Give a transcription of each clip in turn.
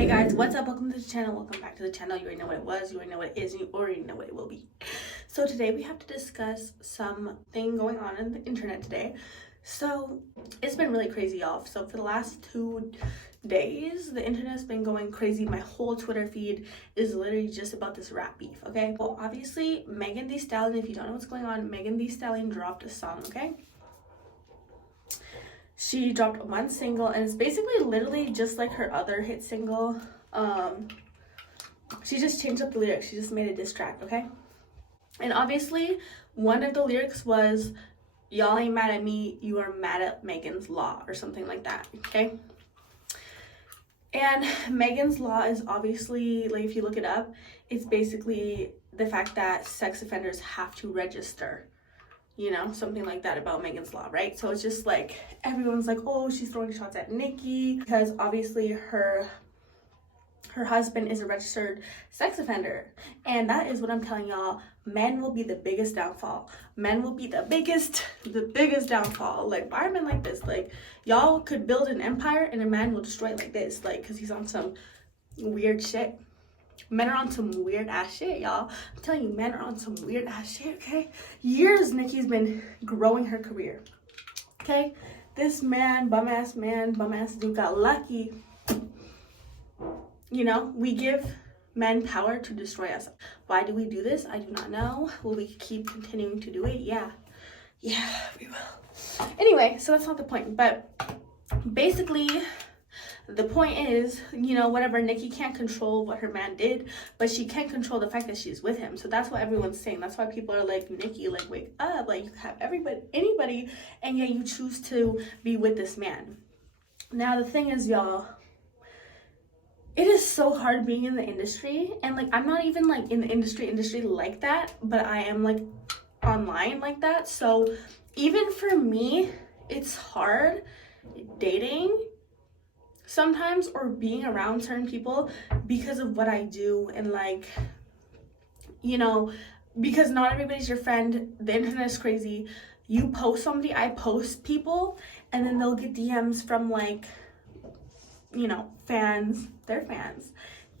Hey guys, what's up? Welcome to the channel. Welcome back to the channel. You already know what it was, you already know what it is, and you already know what it will be. So today we have to discuss something going on in the internet today. So it's been really crazy, y'all. So for the last 2 days, the internet's been going crazy. My whole Twitter feed is literally just about this rap beef, okay? Well, obviously, Megan Thee Stallion, if you don't know what's going on, Megan Thee Stallion dropped a song, okay? She dropped one single, and it's basically literally just like her other hit single. She just changed up the lyrics. She just made a diss track, okay? And obviously, one of the lyrics was, "Y'all ain't mad at me, you are mad at Megan's Law," or something like that, okay? And Megan's Law is obviously, like, if you look it up, it's basically the fact that sex offenders have to register. You know, something like that about Megan's Law, right? So it's just like, everyone's like, oh, she's throwing shots at Nicki because obviously her husband is a registered sex offender. And that is what I'm telling y'all, men will be the biggest downfall. Men will be the biggest downfall. Like, why are men like this? Like, y'all could build an empire and a man will destroy it like this, like, because he's on some weird shit. Men are on some weird ass shit, y'all. I'm telling you, men are on some weird ass shit, okay? Years Nicki's been growing her career, okay? This man, bum ass dude got lucky. You know, we give men power to destroy us. Why do we do this? I do not know. Will we keep continuing to do it? Yeah, we will. Anyway, so that's not the point, but basically, the point is, you know, whatever, Nicki can't control what her man did, but she can control the fact that she's with him. So that's what everyone's saying. That's why people are like, Nicki, like, wake up. Like, you have anybody, and yet you choose to be with this man. Now, the thing is, y'all, it is so hard being in the industry. And, like, I'm not even, like, in the industry like that, but I am, like, online like that. So even for me, it's hard dating sometimes, or being around certain people, because of what I do. And, like, you know, because not everybody's your friend. The internet is crazy. You post somebody, I post people, and then they'll get DMs from, like, you know, fans, their fans,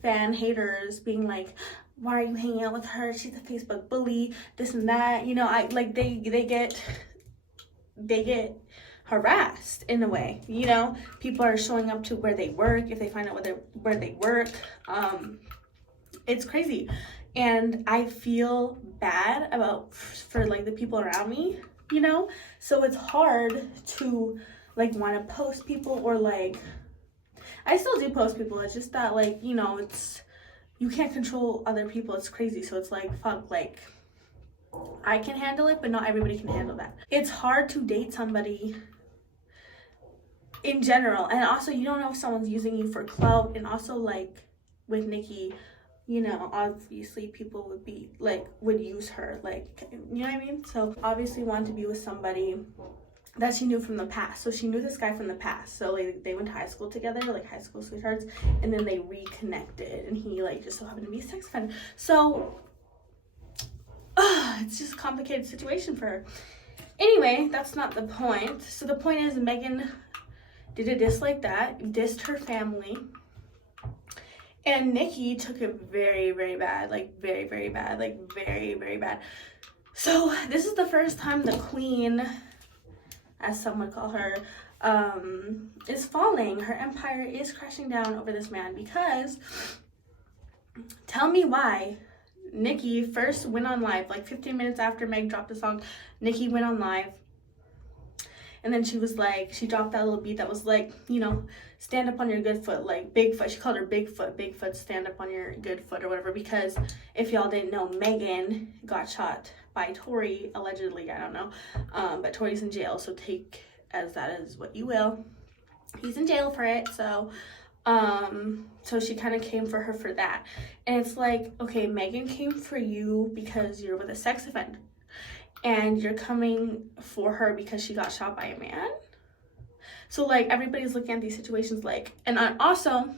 fan haters, being like, why are you hanging out with her? She's a Facebook bully, this and that. You know, they get harassed in a way. You know, people are showing up to where they work if they find out where they work. It's crazy, and I feel bad for like the people around me, you know. So it's hard to, like, want to post people, or, like, I still do post people. It's just that, like, you know, you can't control other people. It's crazy. So it's like, fuck, like, I can handle it, but not everybody can handle that. It's hard to date somebody in general, and also you don't know if someone's using you for clout. And also, like, with Nicki, you know, obviously people would use her, like, you know what I mean? So obviously wanted to be with somebody that she knew from the past. So she knew this guy from the past. So, like, they went to high school together, like high school sweethearts, and then they reconnected, and he, like, just so happened to be a sex offender. So it's just a complicated situation for her. Anyway, that's not the point. So the point is, Megan did a diss like that, dissed her family, and Nicki took it very, very bad, like, very, very bad, like, very, very bad. So this is the first time the queen, as some would call her, is falling. Her empire is crashing down over this man, because tell me why Nicki first went on live, like 15 minutes after Meg dropped the song. Nicki went on live, and then she was like, she dropped that little beat that was like, you know, stand up on your good foot, like Bigfoot. She called her Bigfoot, stand up on your good foot, or whatever. Because if y'all didn't know, Megan got shot by Tory, allegedly. I don't know, but Tory's in jail, so take as that as what you will. He's in jail for it. So so she kind of came for her for that. And it's like, okay, Megan came for you because you're with a sex offender, and you're coming for her because she got shot by a man. So, like, everybody's looking at these situations like, and also,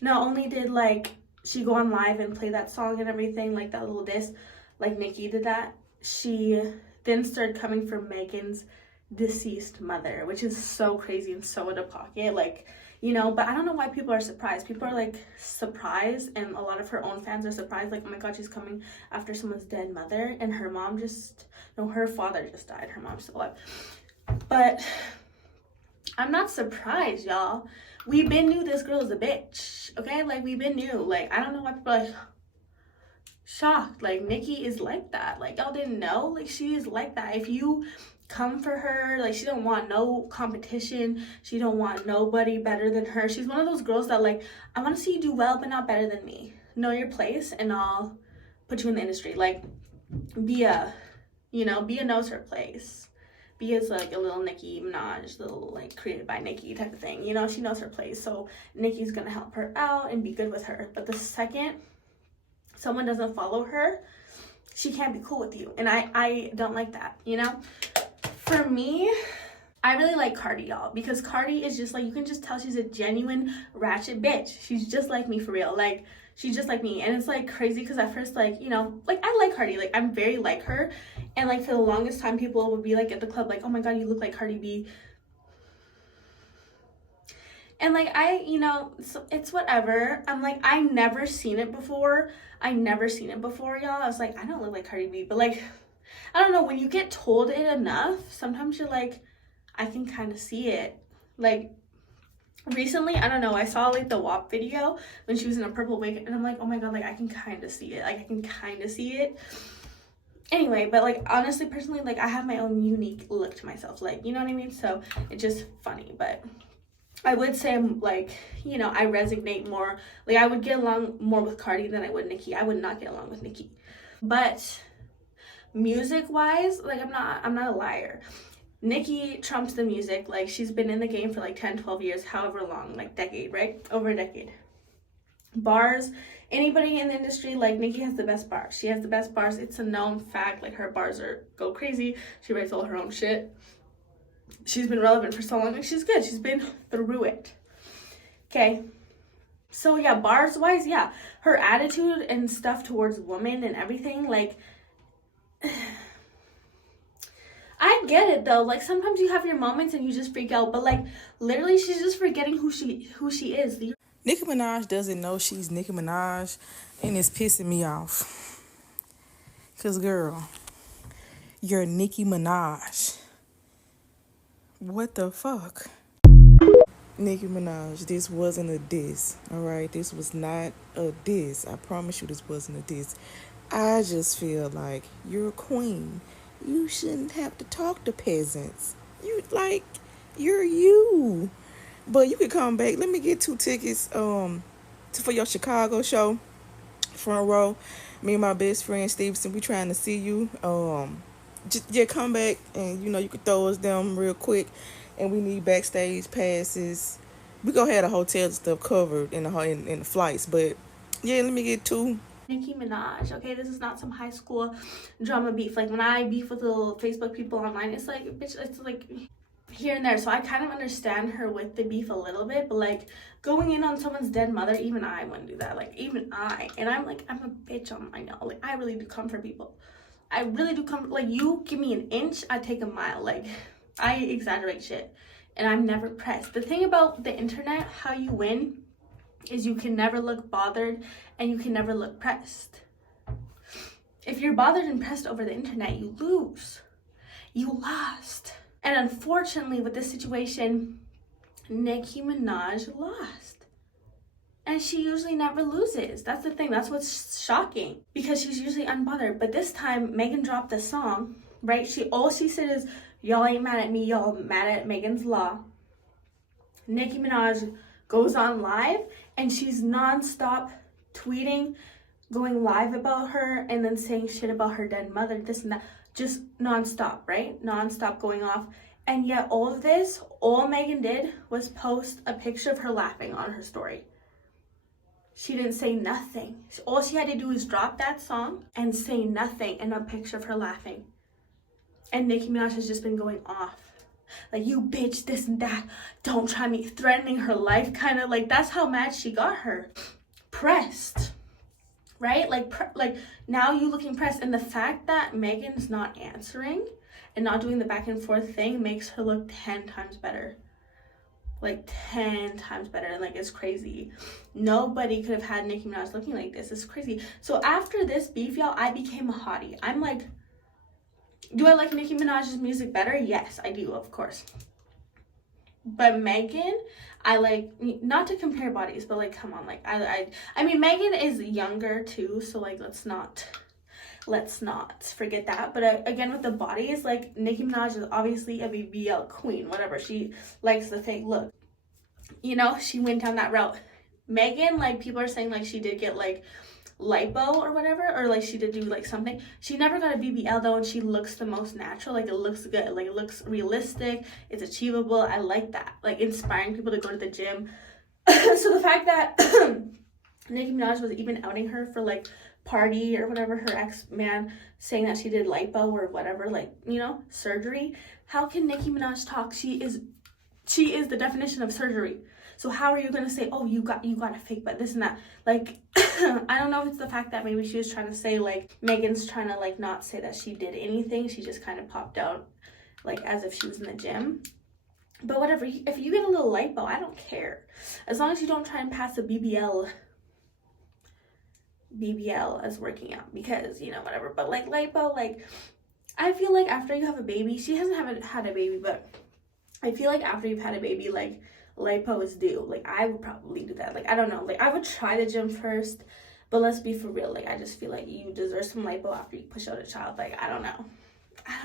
not only did, like, she go on live and play that song and everything, like that little diss, like Nicki did that, she then started coming for Megan's deceased mother, which is so crazy and so out of pocket. Like, you know. But I don't know why people are surprised. People are like surprised, and a lot of her own fans are surprised, like, oh my god, she's coming after someone's dead mother, and her mom just, no, her father just died, her mom's still alive. But I'm not surprised, y'all. We been knew this girl is a bitch, okay? Like, we been knew. Like, I don't know why people are like shocked. Like, Nicki is like that. Like, y'all didn't know? Like, she is like that. If you come for her, like, she don't want no competition. She don't want nobody better than her. She's one of those girls that, like, I want to see you do well, but not better than me. Know your place, and I'll put you in the industry. Like, be a knows her place. Be as like a little Nicki Minaj, little like created by Nicki type of thing. You know, she knows her place. So Nicki's gonna help her out and be good with her. But the second someone doesn't follow her, she can't be cool with you. And I don't like that, you know? For me, I really like Cardi, y'all, because Cardi is just like, you can just tell she's a genuine ratchet bitch. She's just like me, for real. Like, she's just like me. And it's like crazy because at first, like, you know, like, I like Cardi. Like, I'm very like her. And like for the longest time, people would be like at the club like, oh my god, you look like Cardi B. And like, you know, it's whatever. I'm like, I never seen it before, y'all. I was like, I don't look like Cardi B. But like, I don't know, when you get told it enough, sometimes you're like, I can kind of see it. Like, recently, I don't know, I saw like the WAP video when she was in a purple wig, and I'm like, oh my god, like, I can kind of see it. Like, I can kind of see it. Anyway, but like, honestly, personally, like, I have my own unique look to myself, like, you know what I mean? So it's just funny. But I would say I'm like, you know, I resonate more, like, I would get along more with Cardi than I would Nicki. I would not get along with Nicki. But music wise, like, I'm not a liar. Nicki trumps the music. Like, she's been in the game for like 10-12 years, however long, like decade, right? Over a decade. Bars, anybody in the industry, like, Nicki has the best bars. She has the best bars. It's a known fact. Like, her bars go crazy. She writes all her own shit. She's been relevant for so long, and she's good. She's been through it. Okay. So yeah, bars wise, yeah, her attitude and stuff towards women and everything, like, I get it though. Like, sometimes you have your moments and you just freak out, but like, literally, she's just forgetting who she is. Nicki Minaj doesn't know she's Nicki Minaj, and it's pissing me off. Cause girl, you're Nicki Minaj. What the fuck? Nicki Minaj, this wasn't a diss, alright? This was not a diss. I promise you this wasn't a diss. I just feel like you're a queen. You shouldn't have to talk to peasants. You're you. But you could come back. Let me get 2 tickets for your Chicago show. Front row. Me and my best friend Stevenson, we trying to see you. Just come back, and you know you could throw us them real quick. And we need backstage passes. We gonna have the hotel and stuff covered in the flights. But yeah, let me get 2. Nicki Minaj, okay? This is not some high school drama beef. Like, when I beef with little Facebook people online, it's like, bitch, it's like here and there. So I kind of understand her with the beef a little bit, but like, going in on someone's dead mother, even I wouldn't do that. Like, even I. And I'm like, I'm a bitch on my know. Like, I really do come for people. I really do come, like, you give me an inch, I take a mile. Like, I exaggerate shit. And I'm never pressed. The thing about the internet, how you win, is you can never look bothered and you can never look pressed. If you're bothered and pressed over the internet, you lose. You lost. And unfortunately, with this situation, Nicki Minaj lost. And she usually never loses. That's the thing. That's what's shocking. Because she's usually unbothered. But this time, Megan dropped the song, right? All she said is, y'all ain't mad at me, y'all mad at Megan's Law. Nicki Minaj goes on live, and she's nonstop tweeting, going live about her, and then saying shit about her dead mother, this and that. Just nonstop, right? Nonstop going off. And yet all of this, all Megan did was post a picture of her laughing on her story. She didn't say nothing. All she had to do was drop that song and say nothing, and a picture of her laughing. And Nicki Minaj has just been going off. Like, you bitch, this and that. Don't try me. Threatening her life, kind of. Like, that's how mad she got her. Pressed. Right? Like now you looking pressed. And the fact that Megan's not answering and not doing the back and forth thing makes her look 10 times better. like 10 times better, and like it's crazy. Nobody could have had Nicki Minaj looking like this. It's crazy. So after this beef, y'all, I became a hottie. I'm like, do I like Nicki Minaj's music better? Yes, I do, of course. But Megan, I like, not to compare bodies, but like, come on, like I mean, Megan is younger too, so like let's not forget that. But again, with the bodies, like Nicki Minaj is obviously a BBL queen, whatever. She likes the fake look, you know, she went down that route. Megan, like people are saying like she did get like lipo or whatever, or like she did do like something. She never got a BBL though, and she looks the most natural. Like it looks good, like it looks realistic, it's achievable. I like that, like inspiring people to go to the gym. So the fact that Nicki Minaj was even outing her for like party or whatever, her ex-man saying that she did lipo or whatever, like, you know, surgery. How can Nicki Minaj talk? She is the definition of surgery. So how are you gonna say, oh, you got a fake butt, this and that? Like, I don't know if it's the fact that maybe she was trying to say, like, Megan's trying to like not say that she did anything. She just kind of popped out like as if she was in the gym. But whatever, if you get a little lipo, I don't care, as long as you don't try and pass a BBL as working out, because, you know, whatever. But like lipo, like I feel like after you have a baby, she hasn't had a baby, but I feel like after you've had a baby, like lipo is due. Like I would probably do that. Like I don't know, like I would try the gym first, but let's be for real, like I just feel like you deserve some lipo after you push out a child. Like I don't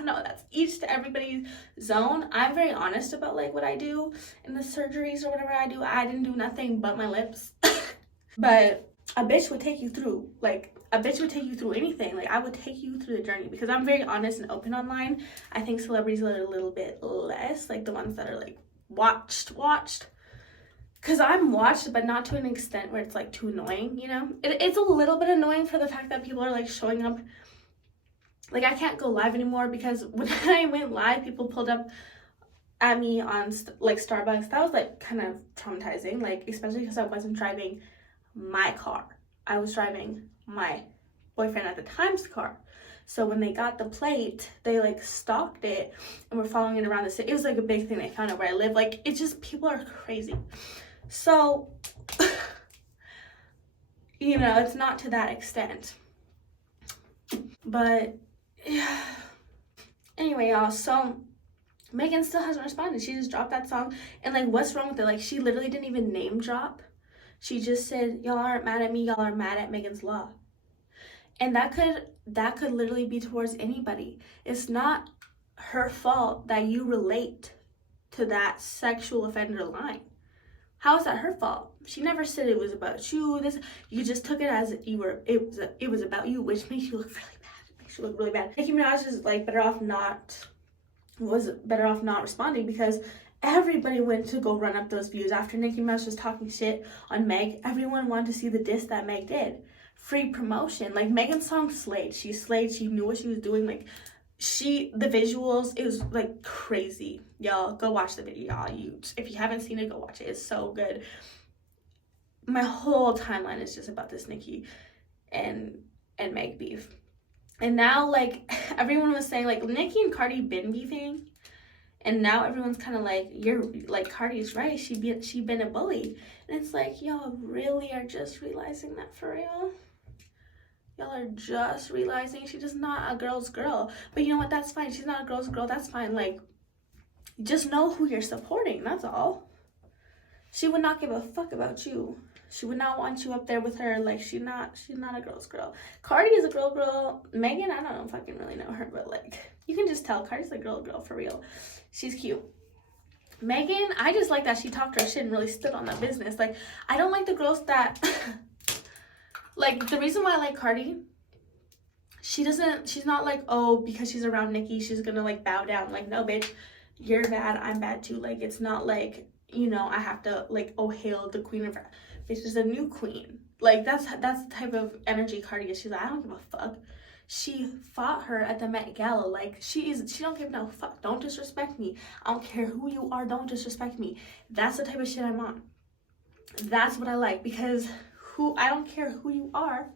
know, that's each to everybody's zone. I'm very honest about like what I do in the surgeries or whatever I do. I didn't do nothing but my lips. But a bitch would take you through, like a bitch would take you through anything. Like I would take you through the journey, because I'm very honest and open online. I think celebrities are a little bit less, like the ones that are like watched, because I'm watched, but not to an extent where it's like too annoying, you know. It's a little bit annoying for the fact that people are like showing up. Like I can't go live anymore, because when I went live, people pulled up at me on like Starbucks. That was like kind of traumatizing, like especially because I wasn't driving my car, I was driving my boyfriend at the time's car. So when they got the plate, they like stalked it and were following it around the city. It was like a big thing. They found out where I live. Like it's just, people are crazy. So you know, it's not to that extent, but yeah. Anyway, y'all, so Megan still hasn't responded. She just dropped that song, and like what's wrong with it? Like she literally didn't even name drop. She just said, y'all aren't mad at me, y'all are mad at Megan's Law. And that could literally be towards anybody. It's not her fault that you relate to that sexual offender line. How is that her fault? She never said it was about you. You just took it as it was about you, which makes you look really bad. It makes you look really bad. Nicki Minaj is like better off not responding, because everybody went to go run up those views after Nicki Minaj was talking shit on Meg. Everyone wanted to see the diss that Meg did. Free promotion. Like Megan's song slayed. She slayed. She knew what she was doing. Like the visuals, it was like crazy. Y'all go watch the video. Y'all, if you haven't seen it, go watch it. It's so good. My whole timeline is just about this Nicki and Meg beef. And now like everyone was saying like Nicki and Cardi been beefing. And now everyone's kind of like, you're like, Cardi's right. She been a bully. And it's like, y'all really are just realizing that for real? Y'all are just realizing she's just not a girl's girl. But you know what? That's fine. She's not a girl's girl. That's fine. Like, just know who you're supporting. That's all. She would not give a fuck about you. She would not want you up there with her. Like, she's not a girl's girl. Cardi is a girl. Megan, I don't know if I can really know her, but like, you can just tell Cardi's a girl for real. She's cute. Megan, I just like that she talked her shit and really stood on that business. Like, I don't like the girls that like, the reason why I like Cardi, she's not like, oh, because she's around Nicki, she's gonna like bow down. Like, no, bitch, you're bad, I'm bad too. Like, it's not like, you know, I have to like, oh, hail the queen of, bitch is a new queen. Like, that's the type of energy Cardi is. She's like, I don't give a fuck. She fought her at the Met Gala. Like, she don't give no fuck. Don't disrespect me. I don't care who you are. Don't disrespect me. That's the type of shit I'm on. That's what I like, because I don't care who you are.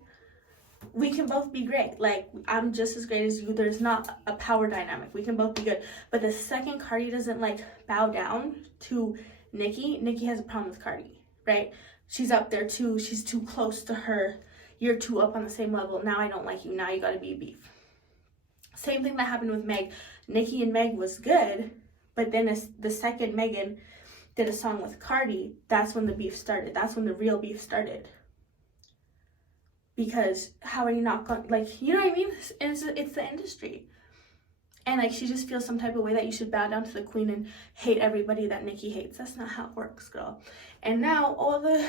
We can both be great. Like, I'm just as great as you. There's not a power dynamic. We can both be good. But the second Cardi doesn't like bow down to Nicki has a problem with Cardi, right? She's up there too. She's too close to her. You're too up on the same level. Now I don't like you. Now you gotta be beef. Same thing that happened with Meg. Nicki and Meg was good, but then as the second Megan did a song with Cardi, that's when the beef started. That's when the real beef started. Because how are you not going, like, you know what I mean? It's the industry. And like, she just feels some type of way that you should bow down to the queen and hate everybody that Nicki hates. That's not how it works, girl. And now all the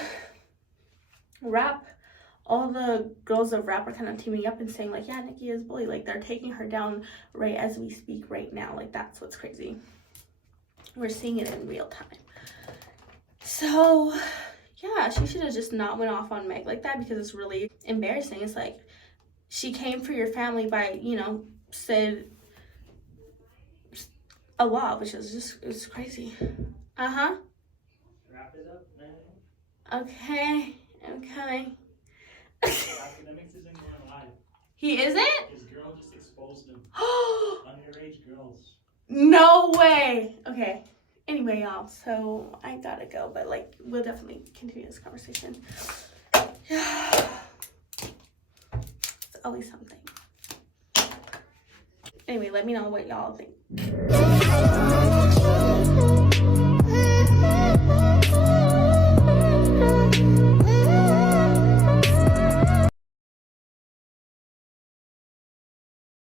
girls of rap are kind of teaming up and saying like, yeah, Nicki is bully. Like, they're taking her down right as we speak right now. Like, that's what's crazy. We're seeing it in real time. So yeah, she should have just not went off on Meg like that, because it's really embarrassing. It's like, she came for your family by, you know, said a lot, which is just, it's crazy. Wrap it up, man. Okay. Academics isn't going live. He isn't? His girl just exposed him. Underage girls. No way. Okay. Anyway, y'all, so I gotta go, but like, we'll definitely continue this conversation. It's always something. Anyway, let me know what y'all think.